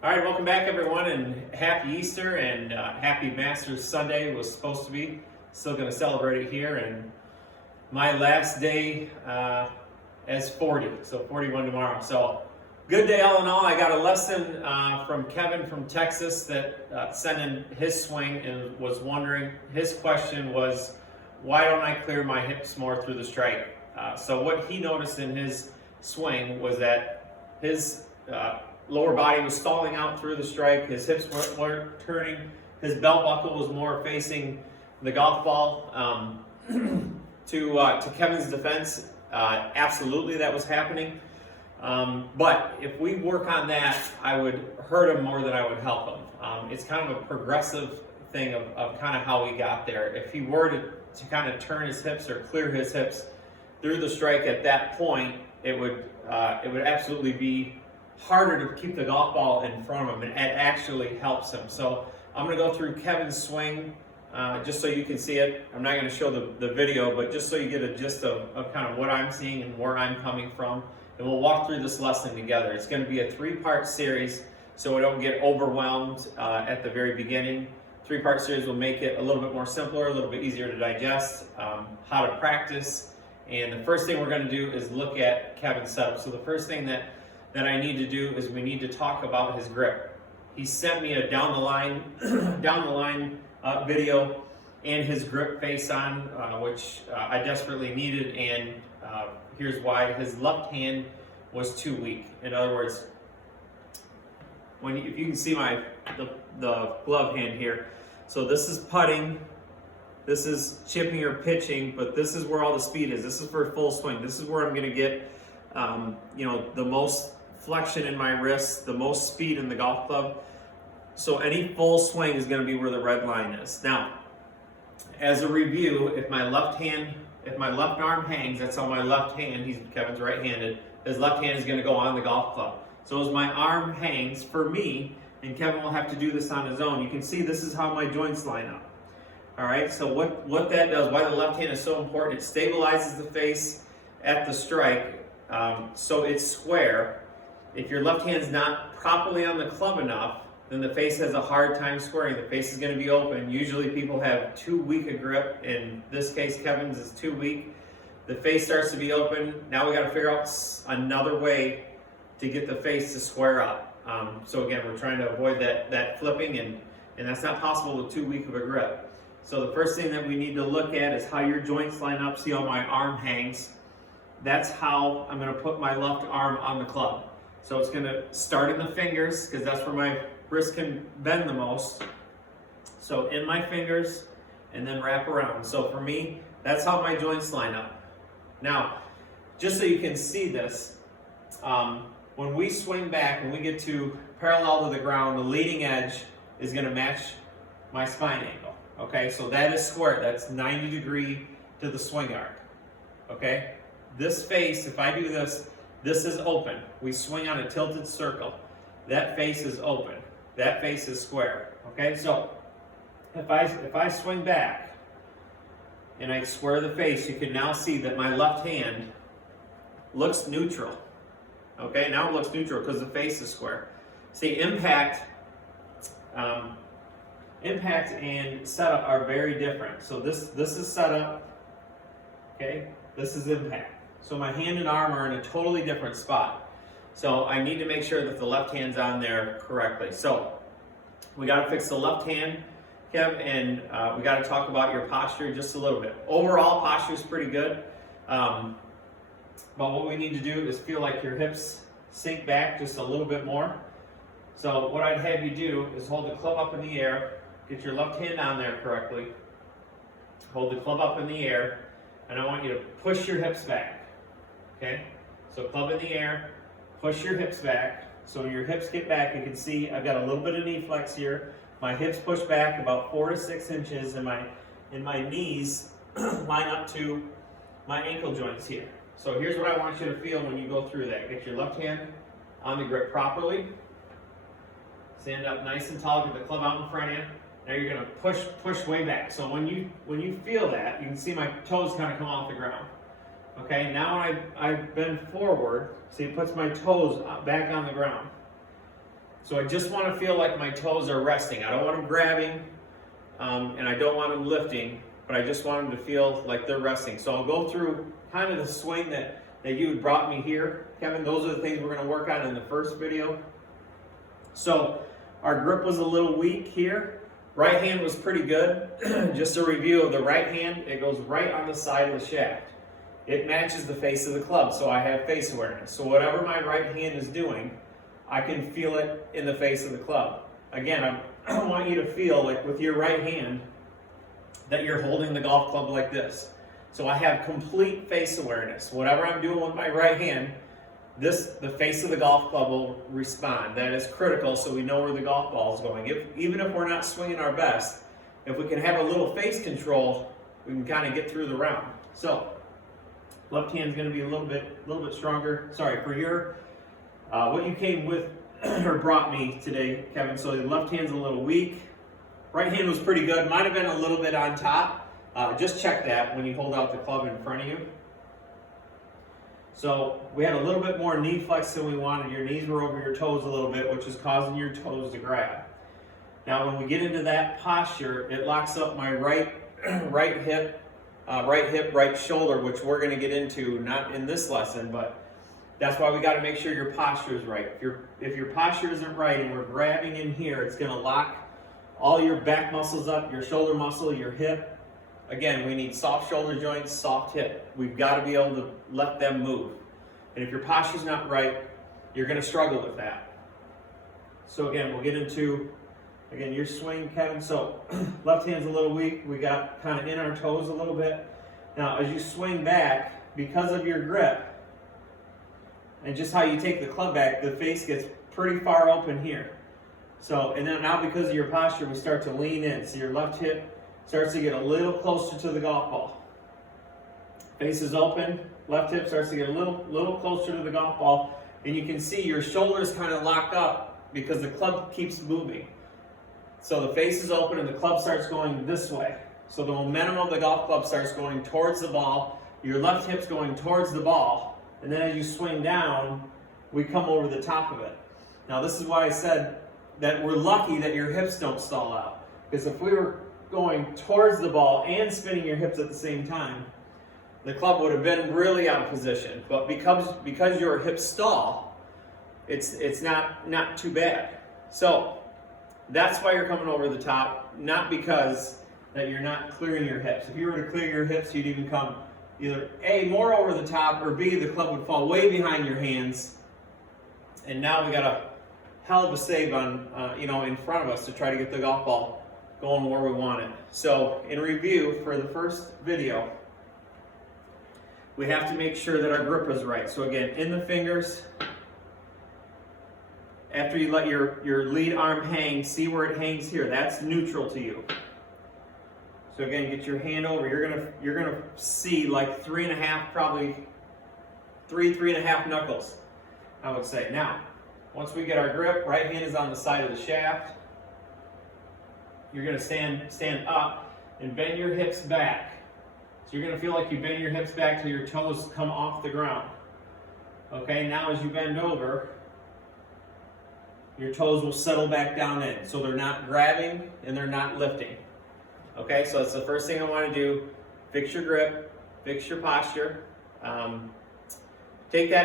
All right, welcome back everyone, and happy Easter and happy Masters Sunday was supposed to be. Still going to celebrate it here, and my last day as 40, so 41 tomorrow. So good day all in all. I got a lesson from Kevin from Texas that sent in his swing and was wondering, his question was, why don't I clear my hips more through the strike? So what he noticed in his swing was that his lower body was stalling out through the strike, his hips weren't turning, his belt buckle was more facing the golf ball. To Kevin's defense, absolutely that was happening. But if we work on that, I would hurt him more than I would help him. It's kind of a progressive thing of kind of how we got there. If he were to kind of turn his hips or clear his hips through the strike at that point, it would absolutely be harder to keep the golf ball in front of him, and it actually helps him. So I'm going to go through Kevin's swing just so you can see it. I'm not going to show the video, but just so you get a gist of kind of what I'm seeing and where I'm coming from. And we'll walk through this lesson together. It's going to be a 3-part series, so we don't get overwhelmed at the very beginning. 3-part series will make it a little bit more simpler, a little bit easier to digest, how to practice. And the first thing we're going to do is look at Kevin's setup. So the first thing that I need to do is we need to talk about his grip. He sent me a down the line video and his grip face on, which I desperately needed, and here's why. His left hand was too weak. In other words, if you can see the glove hand here, so this is putting, this is chipping or pitching, but this is where all the speed is. This is for full swing. This is where I'm going to get the most flexion in my wrist, the most speed in the golf club. So any full swing is going to be where the red line is. Now, as a review, if my left arm hangs, that's on my left hand. Kevin's right-handed. His left hand is going to go on the golf club. So as my arm hangs, for me, and Kevin will have to do this on his own, you can see this is how my joints line up. All right, so what that does, why the left hand is so important, it stabilizes the face at the strike, so it's square. If your left hand's not properly on the club enough, then the face has a hard time squaring. The face is going to be open. Usually people have too weak a grip. In this case, Kevin's is too weak. The face starts to be open. Now we got to figure out another way to get the face to square up. So again, we're trying to avoid that flipping, and that's not possible with too weak of a grip. So the first thing that we need to look at is how your joints line up. See how my arm hangs? That's how I'm going to put my left arm on the club. So it's going to start in the fingers, because that's where my wrist can bend the most. So in my fingers, and then wrap around. So for me, that's how my joints line up. Now, just so you can see this, when we swing back, when we get to parallel to the ground, the leading edge is going to match my spine angle. Okay, so that is square. That's 90 degree to the swing arc. Okay, this face, if I do this, this is open. We swing on a tilted circle. That face is open. That face is square. Okay, so if I swing back and I square the face, you can now see that my left hand looks neutral. Okay, now it looks neutral because the face is square. See, impact and setup are very different. So this is setup. Okay, this is impact. So my hand and arm are in a totally different spot. So I need to make sure that the left hand's on there correctly. So we got to fix the left hand, Kev, and we got to talk about your posture just a little bit. Overall, posture is pretty good. But what we need to do is feel like your hips sink back just a little bit more. So what I'd have you do is hold the club up in the air, get your left hand on there correctly, hold the club up in the air, and I want you to push your hips back. Okay, so club in the air, push your hips back. So when your hips get back, you can see I've got a little bit of knee flex here. My hips push back about 4 to 6 inches, and my knees line up to my ankle joints here. So here's what I want you to feel when you go through that. Get your left hand on the grip properly. Stand up nice and tall, get the club out in front of you. Now you're going to push way back. So when you feel that, you can see my toes kind of come off the ground. Okay, now when I bend forward, see, it puts my toes back on the ground. So I just want to feel like my toes are resting. I don't want them grabbing, and I don't want them lifting, but I just want them to feel like they're resting. So I'll go through kind of the swing that you had brought me here, Kevin. Those are the things we're going to work on in the first video. So our grip was a little weak here. Right hand was pretty good. Just a review of the right hand, it goes right on the side of the shaft. It matches the face of the club, so I have face awareness. So whatever my right hand is doing, I can feel it in the face of the club. Again, I want you to feel like with your right hand that you're holding the golf club like this. So I have complete face awareness. Whatever I'm doing with my right hand, the face of the golf club will respond. That is critical so we know where the golf ball is going. Even if we're not swinging our best, if we can have a little face control, we can kind of get through the round. So left hand's going to be a little bit stronger. Sorry, for your what you came with or brought me today, Kevin. So the left hand's a little weak. Right hand was pretty good. Might have been a little bit on top. Just check that when you hold out the club in front of you. So we had a little bit more knee flex than we wanted. Your knees were over your toes a little bit, which is causing your toes to grab. Now when we get into that posture, it locks up my right hip, right shoulder, which we're going to get into not in this lesson, but that's why we got to make sure your posture is right. If your posture isn't right and we're grabbing in here, it's going to lock all your back muscles up, your shoulder muscle, your hip. Again, we need soft shoulder joints, soft hip. We've got to be able to let them move. And if your posture's not right, you're going to struggle with that. So again, we'll get into, your swing, Kevin. So left hand's a little weak. We got kind of in our toes a little bit. Now, as you swing back, because of your grip, and just how you take the club back, the face gets pretty far open here. So, and then now because of your posture, we start to lean in. So your left hip starts to get a little closer to the golf ball. Face is open, left hip starts to get a little closer to the golf ball, and you can see your shoulders kind of lock up because the club keeps moving. So the face is open and the club starts going this way. So the momentum of the golf club starts going towards the ball, your left hip's going towards the ball, and then as you swing down, we come over the top of it. Now this is why I said that we're lucky that your hips don't stall out. Because if we were going towards the ball and spinning your hips at the same time, the club would have been really out of position. But because your hips stall, it's not too bad. So that's why you're coming over the top, not because that you're not clearing your hips. If you were to clear your hips, you'd even come either A, more over the top, or B, the club would fall way behind your hands. And now we got a hell of a save on, in front of us to try to get the golf ball going where we want it. So in review for the first video, we have to make sure that our grip is right. So again, in the fingers, after you let your lead arm hang, see where it hangs here. That's neutral to you. So again, get your hand over. You're gonna see like 3.5, probably 3.5 knuckles, I would say. Now, once we get our grip, right hand is on the side of the shaft. You're gonna stand up and bend your hips back. So you're gonna feel like you bend your hips back till your toes come off the ground. Okay, now as you bend over, your toes will settle back down in. So they're not grabbing and they're not lifting. Okay, so that's the first thing I want to do. Fix your grip, fix your posture. Take that